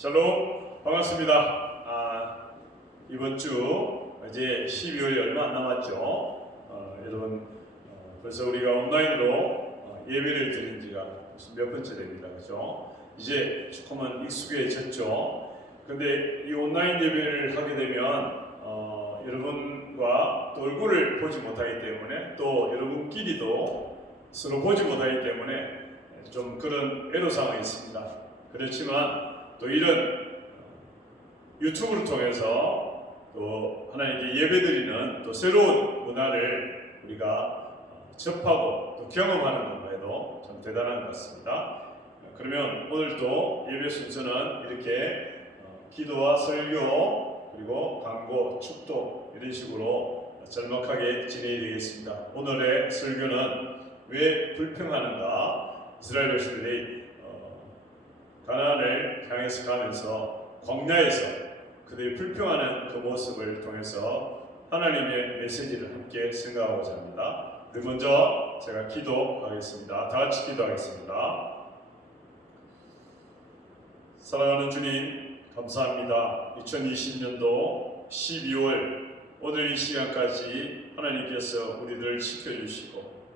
샬롬, 반갑습니다. 이번 주 이제 12월이 얼마 안 남았죠. 여러분 벌써 우리가 온라인으로 예배를 드린 지가 몇 번째 됩니다. 그죠? 이제 조금은 익숙해졌죠. 근데 이 온라인 예배를 하게 되면 여러분과 또 얼굴을 보지 못하기 때문에 또 여러분끼리도 서로 보지 못하기 때문에 좀 그런 애로사항이 있습니다. 그렇지만 또 이런 유튜브를 통해서 또 하나님께 예배드리는 또 새로운 문화를 우리가 접하고 또 경험하는 것에도 참 대단한 것 같습니다. 그러면 오늘도 예배 순서는 이렇게 기도와 설교 그리고 강고, 축도 이런 식으로 절막하게 진행이 되겠습니다. 오늘의 설교는 왜 불평하는가? 이스라엘 백성들이 가나안을 향해서 가면서 광야에서 그들이 불평하는 그 모습을 통해서 하나님의 메시지를 함께 생각하고자 합니다. 먼저 제가 기도하겠습니다. 다 같이 기도하겠습니다. 사랑하는 주님, 감사합니다. 2020년도 12월 오늘 이 시간까지 하나님께서 우리들을 지켜주시고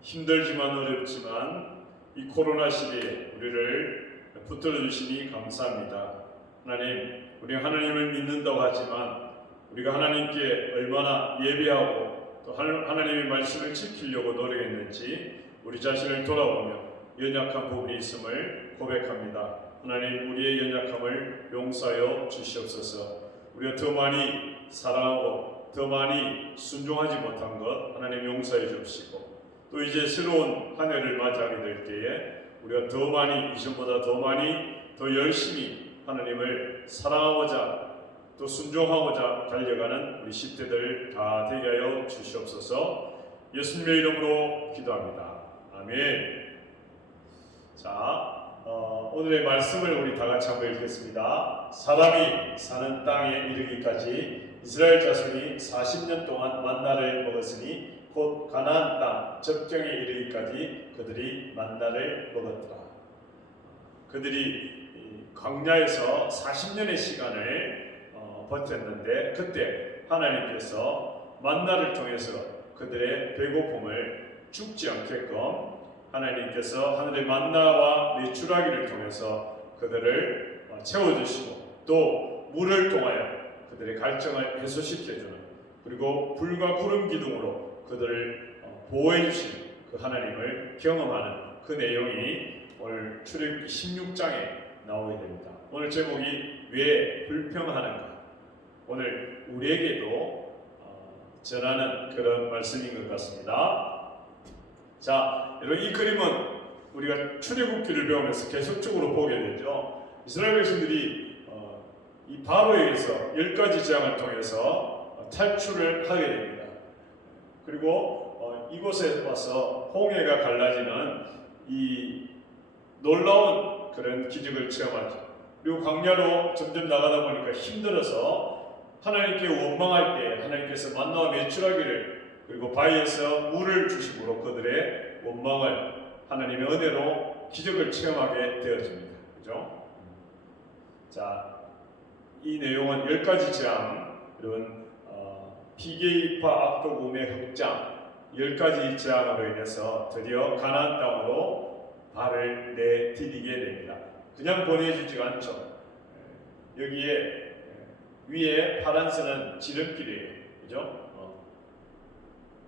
힘들지만 어렵지만 이 코로나 시대에 우리를 붙들어 주시니 감사합니다. 하나님, 우리 하나님을 믿는다고 하지만 우리가 하나님께 얼마나 예배하고 또 하나님의 말씀을 지키려고 노력했는지 우리 자신을 돌아보며 연약한 부분이 있음을 고백합니다. 하나님, 우리의 연약함을 용서하여 주시옵소서. 우리가 더 많이 사랑하고 더 많이 순종하지 못한 것 하나님 용서해 주시고 또 이제 새로운 한 해를 맞이하게 될 때에 우리가 더 많이 이전보다 더 많이 더 열심히 하나님을 사랑하고자 또 순종하고자 달려가는 우리 10대들 다 되게 하여 주시옵소서. 예수님의 이름으로 기도합니다. 아멘. 자, 오늘의 말씀을 우리 다 같이 한번 읽겠습니다. 사람이 사는 땅에 이르기까지 이스라엘 자손이 40년 동안 만나를 먹었으니 곧 가나안 땅 접경에 이르기까지 그들이 만나를 먹었더라. 그들이 광야에서 40년의 시간을 버텼는데 그때 하나님께서 만나를 통해서 그들의 배고픔을 죽지 않게끔 하나님께서 하늘의 만나와 메추라기를 통해서 그들을 채워주시고 또 물을 통하여 그들의 갈증을 해소시켜주는 그리고 불과 구름 기둥으로 그들을 보호해 주신 그 하나님을 경험하는 그 내용이 오늘 출애굽기 16장에 나오게 됩니다. 오늘 제목이 왜 불평하는가? 오늘 우리에게도 전하는 그런 말씀인 것 같습니다. 자, 여러분 이 그림은 우리가 출애굽기를 배우면서 계속적으로 보게 되죠. 이스라엘 백성들이 이 바로에게서 10가지 재앙을 통해서 탈출을 하게 됩니다. 그리고 이곳에 와서 홍해가 갈라지는 이 놀라운 그런 기적을 체험하죠. 그리고 광야로 점점 나가다 보니까 힘들어서 하나님께 원망할 때 하나님께서 만나와 메추라기를 그리고 바위에서 물을 주심으로 그들의 원망을 하나님의 은혜로 기적을 체험하게 되어집니다. 그죠? 자, 이 내용은 10가지 재앙, 여러분 피게이파 악독음의 흑장 10가지 재앙으로 인해서 드디어 가나안 땅으로 발을 내디디게 됩니다. 그냥 보내주지가 않죠. 여기에 위에 파란 선은 지름길이에요. 그죠?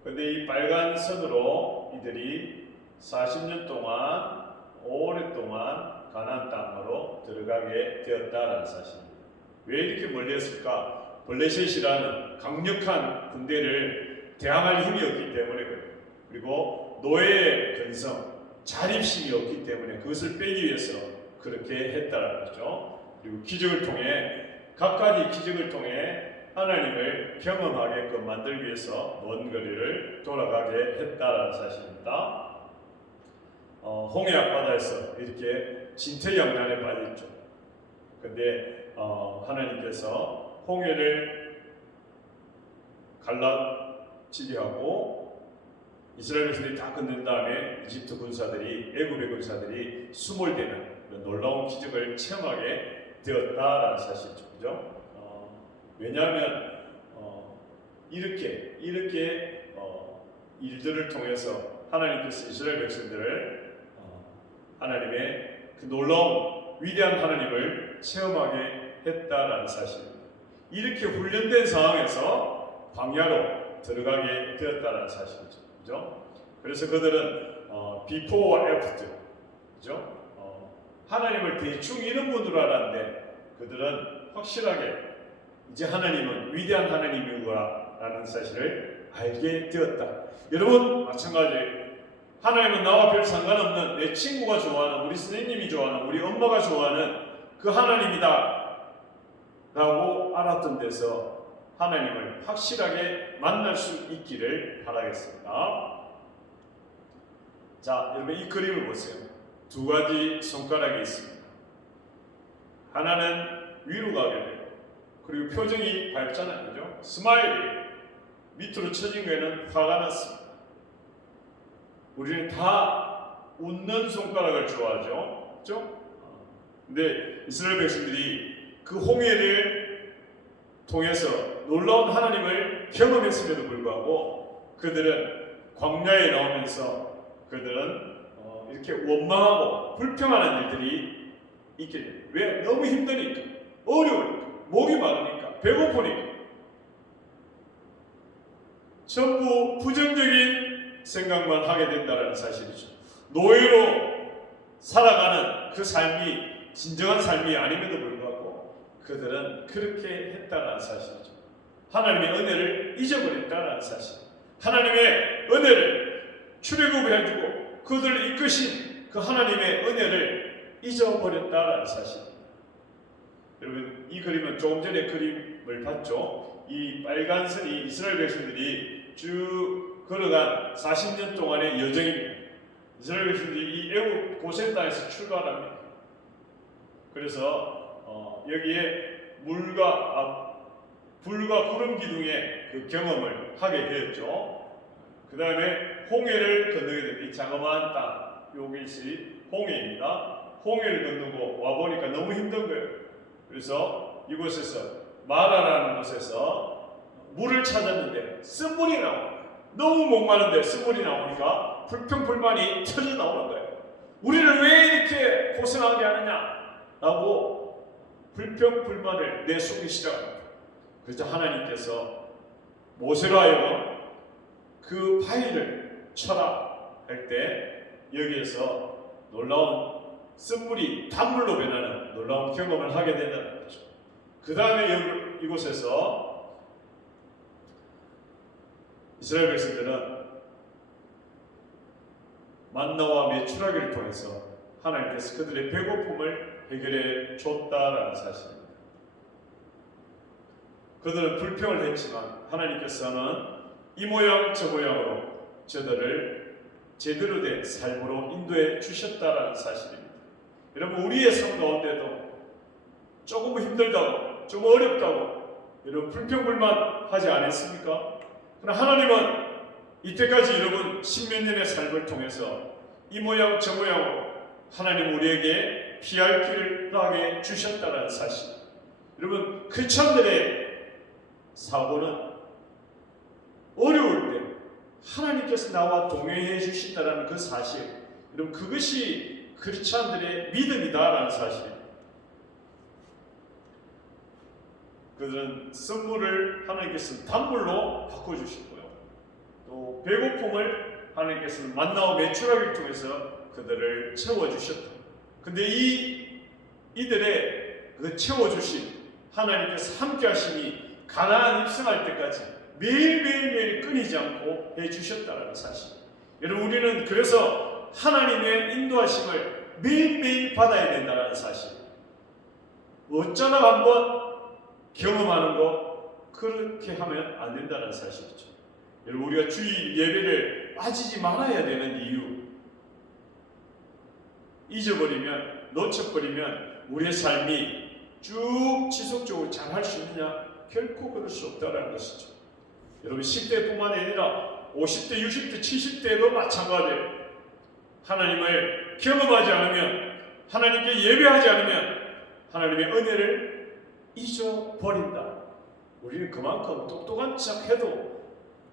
근데 이 빨간 선으로 이들이 40년 동안 오랫동안 가나안 땅으로 들어가게 되었다라는 사실입니다. 왜 이렇게 멀리 했을까? 블레셋이라는 강력한 군대를 대항할 힘이 없기 때문에 그래요. 그리고 노예의 근성, 자립심이 없기 때문에 그것을 빼기 위해서 그렇게 했다라는 거죠. 그리고 기적을 통해 각가지 기적을 통해 하나님을 경험하게끔 만들기 위해서 먼 거리를 돌아가게 했다라는 사실입니다. 홍해 앞바다에서 이렇게 진퇴양난에 빠졌죠. 근데 하나님께서 홍해를 갈라지게 하고 이스라엘 백성들이 다 끝낸 다음에 이집트 군사들이 애굽의 군사들이 수몰되는 놀라운 기적을 체험하게 되었다라는 사실이죠. 그죠? 왜냐하면 이렇게 일들을 통해서 하나님께서 이스라엘 백성들을 하나님의 그 놀라운 위대한 하나님을 체험하게 했다라는 사실입니다. 이렇게 훈련된 상황에서 광야로 들어가게 되었다는 사실이죠. 그죠? 그래서 그들은 before와 after, 그죠? 하나님을 대충 이런 분으로 알았는데 그들은 확실하게 이제 하나님은 위대한 하나님이구나라는 사실을 알게 되었다. 여러분 마찬가지예요. 하나님은 나와 별 상관없는 내 친구가 좋아하는, 우리 선생님이 좋아하는, 우리 엄마가 좋아하는 그 하나님이다 라고 알았던 데서 하나님을 확실하게 만날 수 있기를 바라겠습니다. 자, 여러분 이 그림을 보세요. 두 가지 손가락이 있습니다. 하나는 위로 가게 되고, 그리고 표정이 밝잖아요. 그죠? 스마일이 밑으로 쳐진 거에는 화가 났습니다. 우리는 다 웃는 손가락을 좋아하죠. 그죠? 근데 이스라엘 백성들이 그 홍해를 통해서 놀라운 하나님을 경험했음에도 불구하고 그들은 광야에 나오면서 그들은 이렇게 원망하고 불평하는 일들이 있게 돼요. 왜? 너무 힘드니까, 어려우니까, 목이 마르니까, 배고프니까. 전부 부정적인 생각만 하게 된다는 사실이죠. 노예로 살아가는 그 삶이 진정한 삶이 아님에도 불구하고 그들은 그렇게 했다는 사실이죠. 하나님의 은혜를 잊어버렸다는 사실. 하나님의 은혜를 출애굽해주고 그들을 이끄신 그 하나님의 은혜를 잊어버렸다는 사실. 여러분 이 그림은 조금 전에 그림을 봤죠. 이 빨간 선이 이스라엘 백성들이 쭉 걸어간 40년 동안의 여정입니다. 이스라엘 백성들이 이 애굽 고센 땅에서 출발합니다. 그래서 여기에 불과 구름 기둥의 그 경험을 하게 되었죠. 그 다음에 홍해를 건너게 됩니다. 이 자그마한 땅, 요것이 홍해입니다. 홍해를 건너고 와보니까 너무 힘든 거예요. 그래서 이곳에서 마라라는 곳에서 물을 찾았는데 쓴물이 나와요. 너무 목마른데 쓴물이 나오니까 불평불만이 터져 나오는 거예요. 우리를 왜 이렇게 고생하게 하느냐 라고 불평불만을 내쏟기 시작합니다. 그래서 하나님께서 모세로 하여금 그 바위를 쳐라 할 때 여기에서 놀라운 쓴물이 단물로 변하는 놀라운 경험을 하게 된다는 거죠. 그 다음에 이곳에서 이스라엘 백성들은 만나와 메추라기를 통해서 하나님께서 그들의 배고픔을 해결해 줬다라는 사실입니다. 그들은 불평을 했지만 하나님께서는 이 모양 저 모양으로 저들을 제대로 된 삶으로 인도해 주셨다라는 사실입니다. 여러분 우리의 삶 가운데도 조금 힘들다고 좀 어렵다고 여러분 불평불만 하지 않았습니까? 그러나 하나님은 이때까지 여러분 십몇 년의 삶을 통해서 이 모양 저 모양으로 하나님 우리에게 피할 길을 나게 주셨다는 사실. 여러분 크리스천들의 사고는 어려울 때 하나님께서 나와 동행해 주신다는 그 사실, 여러분 그것이 크리스천들의 믿음이다라는 사실입니다. 그들은 선물을 하나님께서 단물로 바꿔주시고요. 또 배고픔을 하나님께서 만나와 메추라기를 통해서 그들을 채워주셨다. 근데 이들의 그 채워주신 하나님께서 함께 하심이 가나안 입성할 때까지 매일매일 끊이지 않고 해주셨다는 사실. 여러분 우리는 그래서 하나님의 인도하심을 매일매일 받아야 된다는 사실. 어쩌다 한번 경험하는 거 그렇게 하면 안 된다는 사실이죠. 여러분 우리가 주일 예배를 빠지지 말아야 되는 이유, 잊어버리면 놓쳐버리면 우리의 삶이 쭉 지속적으로 잘할 수 있느냐? 결코 그럴 수 없다는 것이죠. 여러분 10대뿐만 아니라 50대, 60대, 70대도 마찬가지예요. 하나님을 경험하지 않으면, 하나님께 예배하지 않으면 하나님의 은혜를 잊어버린다. 우리는 그만큼 똑똑한 척해도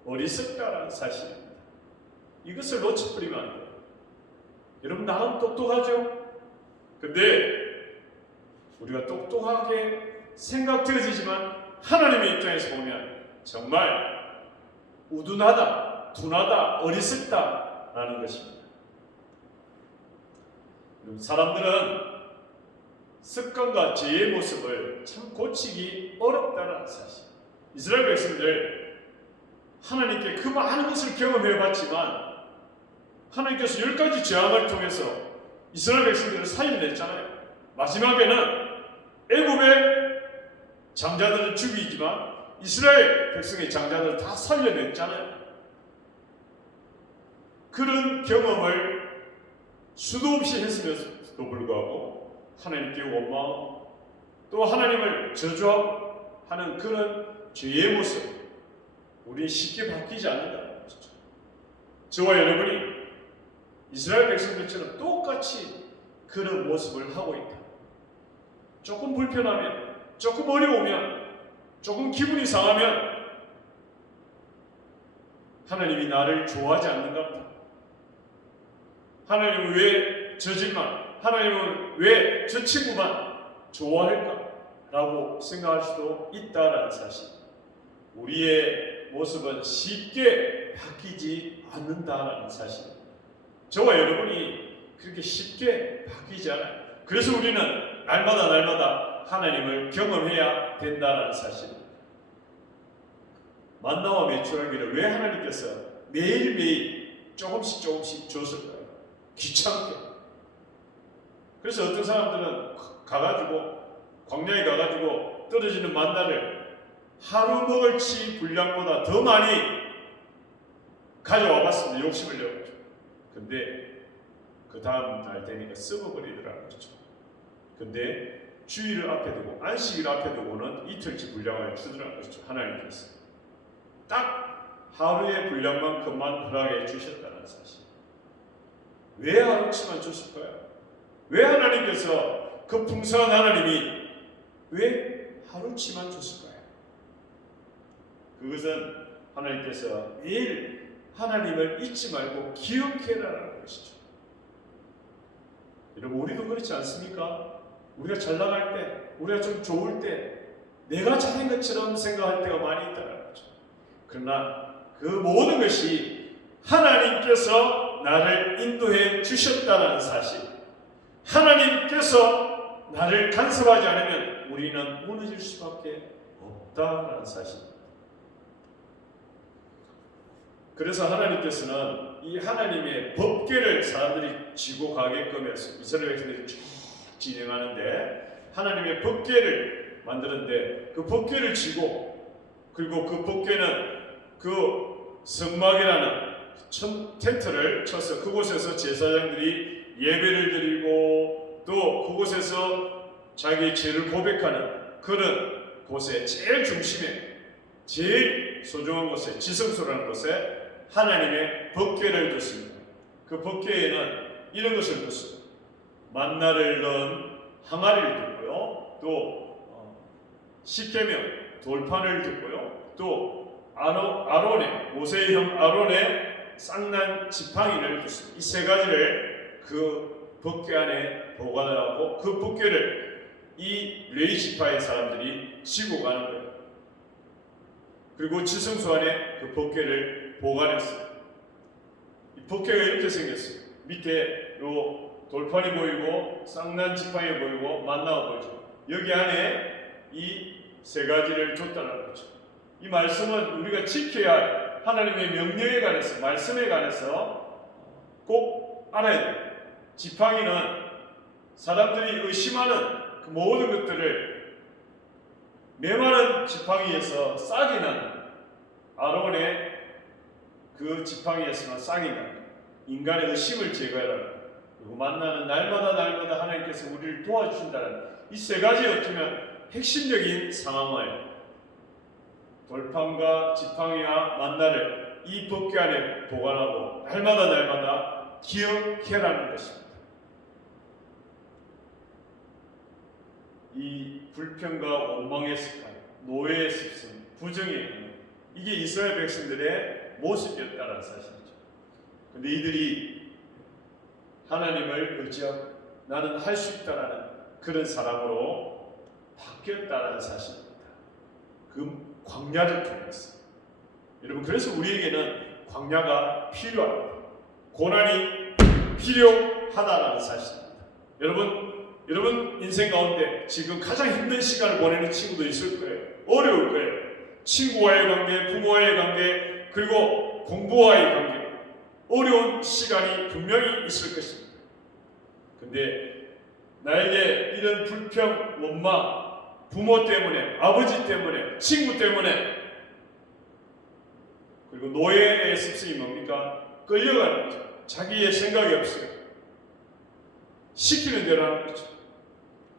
어리석다라는 사실입니다. 이것을 놓쳐버리면 안 돼요. 여러분, 나는 똑똑하죠? 근데 우리가 똑똑하게 생각되어지지만 하나님의 입장에서 보면 정말 우둔하다, 둔하다, 어리석다라는 것입니다. 사람들은 습관과 죄의 모습을 참 고치기 어렵다는 사실. 이스라엘 백성들 하나님께 그 많은 것을 경험해봤지만 하나님께서 10가지 재앙을 통해서 이스라엘 백성들을 살려냈잖아요. 마지막에는 애굽의 장자들은 죽이지만 이스라엘 백성의 장자들을 다 살려냈잖아요. 그런 경험을 수도 없이 했음에도 불구하고 하나님께 원망하고 또 하나님을 저주하는 그런 죄의 모습, 우리 쉽게 바뀌지 않는다는 것이죠. 저와 여러분이 이스라엘 백성들처럼 똑같이 그런 모습을 하고 있다. 조금 불편하면, 조금 어려우면, 조금 기분이 상하면 하나님이 나를 좋아하지 않는가 보다. 하나님은 왜 저 집만, 하나님은 왜 저 친구만 좋아할까? 라고 생각할 수도 있다는 사실. 우리의 모습은 쉽게 바뀌지 않는다는 사실. 저와 여러분이 그렇게 쉽게 바뀌지 않아요. 그래서 우리는 날마다 하나님을 경험해야 된다는 사실. 만나와 메추라기를 왜 하나님께서 매일매일 조금씩 줬을까요? 귀찮게. 그래서 어떤 사람들은 광야에 가가지고 떨어지는 만나를 하루 먹을치 분량보다 더 많이 가져와 봤습니다. 욕심을 내가지고. 근데 그 다음 날 되니까 썩어버리더라는 거죠. 근데 주일을 앞에 두고 안식일 앞에 두고는 이틀치 분량을 주더라는 거죠. 하나님께서 딱 하루의 분량만큼만 허락해 주셨다는 사실. 왜 하루치만 줬을까요? 왜 하나님께서 그 풍성한 하나님이 왜 하루치만 줬을까요? 그것은 하나님께서 매일 하나님을 잊지 말고 기억해라라는 것이죠. 여러분, 우리도 그렇지 않습니까? 우리가 잘 나갈 때, 우리가 좀 좋을 때 내가 잘한 것처럼 생각할 때가 많이 있다는 거죠. 그러나 그 모든 것이 하나님께서 나를 인도해 주셨다는 사실, 하나님께서 나를 간섭하지 않으면 우리는 무너질 수밖에 없다는 사실. 그래서 하나님께서는 이 하나님의 법궤를 사람들이 지고 가게끔 해서 이스라엘 백성들이 쭉 진행하는데 하나님의 법궤를 만드는데 그 법궤를 지고 그리고 그 법궤는 그 성막이라는 텐트를 쳐서 그곳에서 제사장들이 예배를 드리고 또 그곳에서 자기의 죄를 고백하는 그런 곳에 제일 중심에 제일 소중한 곳에 지성소라는 곳에 하나님의 법궤를 뒀습니다. 그 법궤에는 이런 것을 뒀어요. 만나를 넣은 항아리를 뒀고요. 또 십계명 돌판을 뒀고요. 또 아론의 모세의 형 아론의 쌍난 지팡이를 뒀습니다. 이 세 가지를 그 법궤 안에 보관하고 그 법궤를 이 레위 지파의 사람들이 지고 가는 거예요. 그리고 지성소 안에 그 법궤를 보관했어요. 이 법궤가 이렇게 생겼어요. 밑에 요 돌판이 보이고 쌍난 지팡이 보이고 만나가 보이죠. 여기 안에 이 세 가지를 줬다는 거죠. 이 말씀은 우리가 지켜야 할 하나님의 명령에 관해서, 말씀에 관해서 꼭 알아야 돼요. 지팡이는 사람들이 의심하는 그 모든 것들을 메마른 지팡이에서 싹이 나는, 아론의 그 지팡이에서만 싹이 나는 인간의 의심을 제거하라는, 그리고 만나는 날마다 하나님께서 우리를 도와주신다는 이 세 가지 어쩌면 핵심적인 상황을 돌판과 지팡이와 만나를 이 법궤 안에 보관하고 날마다 기억해라는 것입니다. 이 불평과 원망의 습관, 노예의 습성, 부정의 행위, 이게 이스라엘 백성들의 모습이었다는 사실이죠. 근데 이들이 하나님을 의지하고 나는 할 수 있다라는 그런 사람으로 바뀌었다는 사실입니다. 그 광야를 통해서. 여러분, 그래서 우리에게는 광야가 필요합니다. 고난이 필요하다는 사실입니다. 여러분 인생 가운데 지금 가장 힘든 시간을 보내는 친구도 있을 거예요. 어려울 거예요. 친구와의 관계, 부모와의 관계, 그리고 공부와의 관계, 어려운 시간이 분명히 있을 것입니다. 근데 나에게 이런 불평, 원망, 부모 때문에, 아버지 때문에, 친구 때문에, 그리고 노예의 습성이 뭡니까? 끌려가는 거죠. 자기의 생각이 없어요. 시키는 대로 하는 거죠.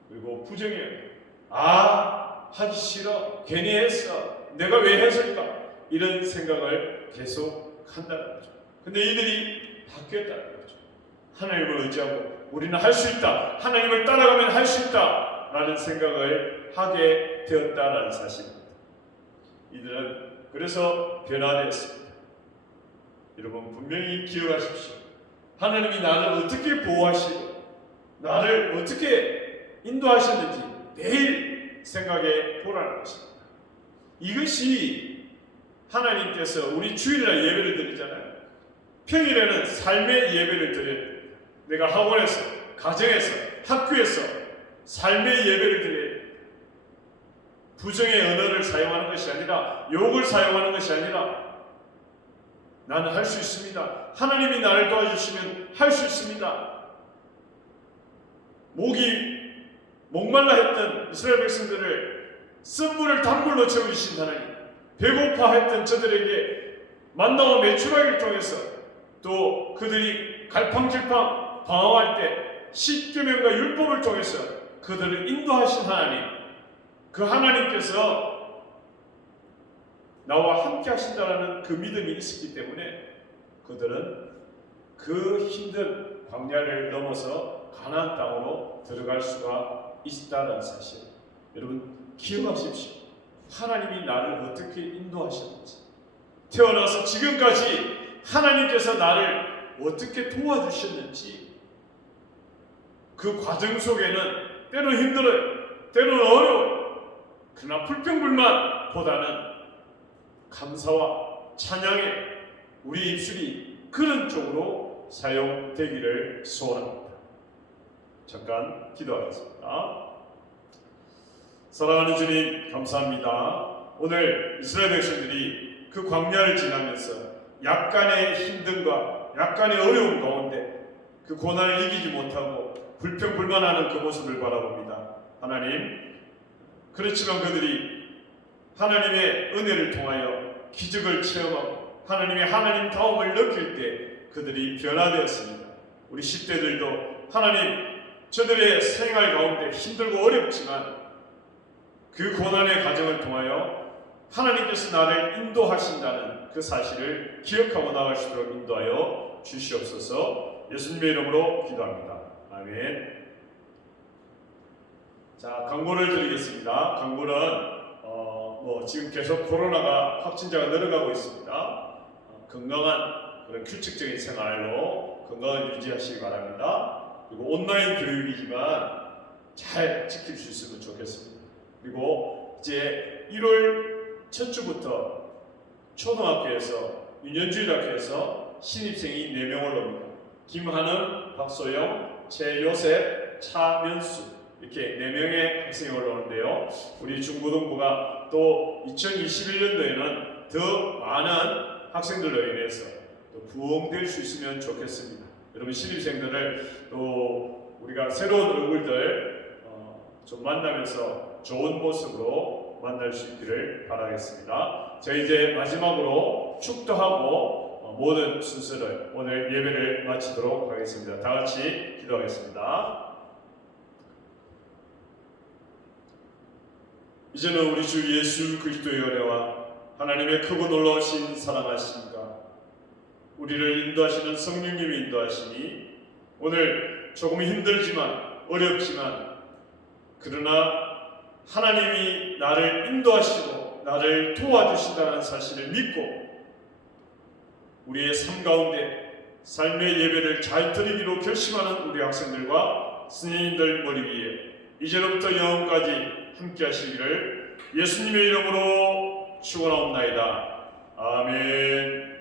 그리고 부정해요. 하기 싫어. 괜히 했어. 내가 왜 했을까? 이런 생각을 계속 한다는 거죠. 근데 이들이 바뀌었다는 거죠. 하나님을 의지하고 우리는 할 수 있다. 하나님을 따라가면 할 수 있다. 라는 생각을 하게 되었다는 사실입니다. 이들은 그래서 변화되었습니다. 여러분 분명히 기억하십시오. 하나님이 나를 어떻게 보호하시고 나를 어떻게 인도하셨는지 매일 생각해 보라는 것입니다. 이것이 하나님께서 우리 주일날 예배를 드리잖아요. 평일에는 삶의 예배를 드려야 됩니다. 내가 학원에서, 가정에서, 학교에서 삶의 예배를 드려야 됩니다. 부정의 언어를 사용하는 것이 아니라, 욕을 사용하는 것이 아니라, 나는 할 수 있습니다. 하나님이 나를 도와주시면 할 수 있습니다. 목말라 했던 이스라엘 백성들을 쓴물을 단물로 채우신 하나님, 배고파 했던 저들에게 만나와 메추라기를 통해서, 또 그들이 갈팡질팡 방황할 때 십계명과 율법을 통해서 그들을 인도하신 하나님, 그 하나님께서 나와 함께 하신다는 그 믿음이 있었기 때문에 그들은 그 힘든 광야를 넘어서 가나안 땅으로 들어갈 수가 있다는 사실. 여러분 기억하십시오. 하나님이 나를 어떻게 인도하셨는지, 태어나서 지금까지 하나님께서 나를 어떻게 도와주셨는지, 그 과정 속에는 때로는 힘들어요. 때로는 어려워요. 그러나 불평불만보다는 감사와 찬양에 우리 입술이 그런 쪽으로 사용되기를 소원합니다. 잠깐 기도하겠습니다. 사랑하는 주님, 감사합니다. 오늘 이스라엘 백성들이 그 광야를 지나면서 약간의 힘듦과 약간의 어려움 가운데 그 고난을 이기지 못하고 불평불만하는 그 모습을 바라봅니다. 하나님, 그렇지만 그들이 하나님의 은혜를 통하여 기적을 체험하고 하나님의 하나님다움을 느낄 때 그들이 변화되었습니다. 우리 10대들도 하나님, 저들의 생활 가운데 힘들고 어렵지만 그 고난의 과정을 통하여 하나님께서 나를 인도하신다는 그 사실을 기억하고 나갈 수 있도록 인도하여 주시옵소서. 예수님의 이름으로 기도합니다. 아멘. 자, 광고를 드리겠습니다. 광고는 지금 계속 코로나가 확진자가 늘어가고 있습니다. 건강한 그런 규칙적인 생활로 건강을 유지하시기 바랍니다. 그리고 온라인 교육이지만 잘 지킬 수 있으면 좋겠습니다. 그리고 이제 1월 첫 주부터 초등학교에서 유년주일학교에서 신입생이 4명을 옵니다. 김하늘, 박소영, 최요셉, 차면수 이렇게 4명의 학생이 올라오는데요. 우리 중고등부가 또 2021년도에는 더 많은 학생들로 인해서 또 부흥될 수 있으면 좋겠습니다. 여러분 신입생들을 또 우리가 새로운 얼굴들 좀 만나면서 좋은 모습으로 만날 수 있기를 바라겠습니다. 저희 이제 마지막으로 축도하고 모든 순서를 오늘 예배를 마치도록 하겠습니다. 다 같이 기도하겠습니다. 이제는 우리 주 예수 그리스도의 은혜와 하나님의 크고 놀라우신 사랑하심과 우리를 인도하시는 성령님이 인도하시니 오늘 조금 힘들지만 어렵지만 그러나 하나님이 나를 인도하시고 나를 도와주신다는 사실을 믿고 우리의 삶 가운데 삶의 예배를 잘 드리기로 결심하는 우리 학생들과 스님들 머리 위에 이제로부터 영원까지 함께 하시기를 예수님의 이름으로 축원하옵나이다. 아멘.